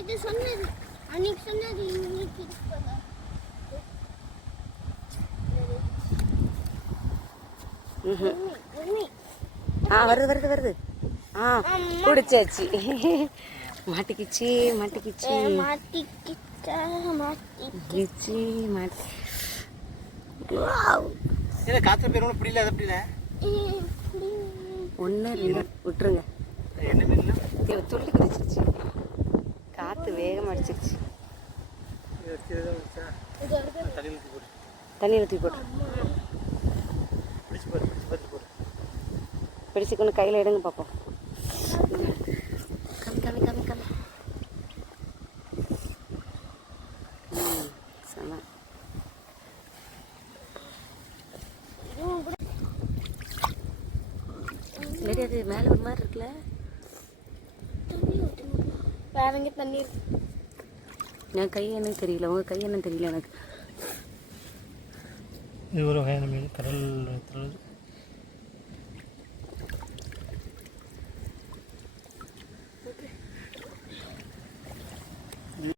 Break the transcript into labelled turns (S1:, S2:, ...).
S1: இது சொன்னது அன்னைக்கு சொன்னது இன்னைக்கு.
S2: ஆ வருது வருது வருது. ஆ பிடிச்சாச்சு மாட்டிக்கிச்சு. மாட்டிக்கிச்சு
S1: மாட்டிக்கிட்டா மாட்டி
S2: கிச்சு மாட்டி.
S3: இல்லை காற்று பேர் ஒன்றும் பிடிக்கல அதை பிடிக்கல
S2: ஒன்று விட்டுருங்க.
S3: என்ன? மீன்
S2: துள்ளி குதிச்சிருச்சு காற்று வேகமாக அடிச்சிருச்சு.
S3: தண்ணியில் தூக்கி போடு
S2: ஊற்றி போட்டு.
S3: பிடிச்சி போடு பிடிச்சு
S2: கொண்டு கையில் எடுங்க பார்ப்போம் கம்மி கம்மி கம்மி கம்மி ம் சரி அது மேலே ஒரு மாதிரி இருக்குல்ல?
S1: வேற எங்க தண்ணி
S2: என் கை என்னன்னு தெரியல உங்கள் கை என்னன்னு தெரியல எனக்கு.
S3: இது ஒரு வகையான மீன் கடல்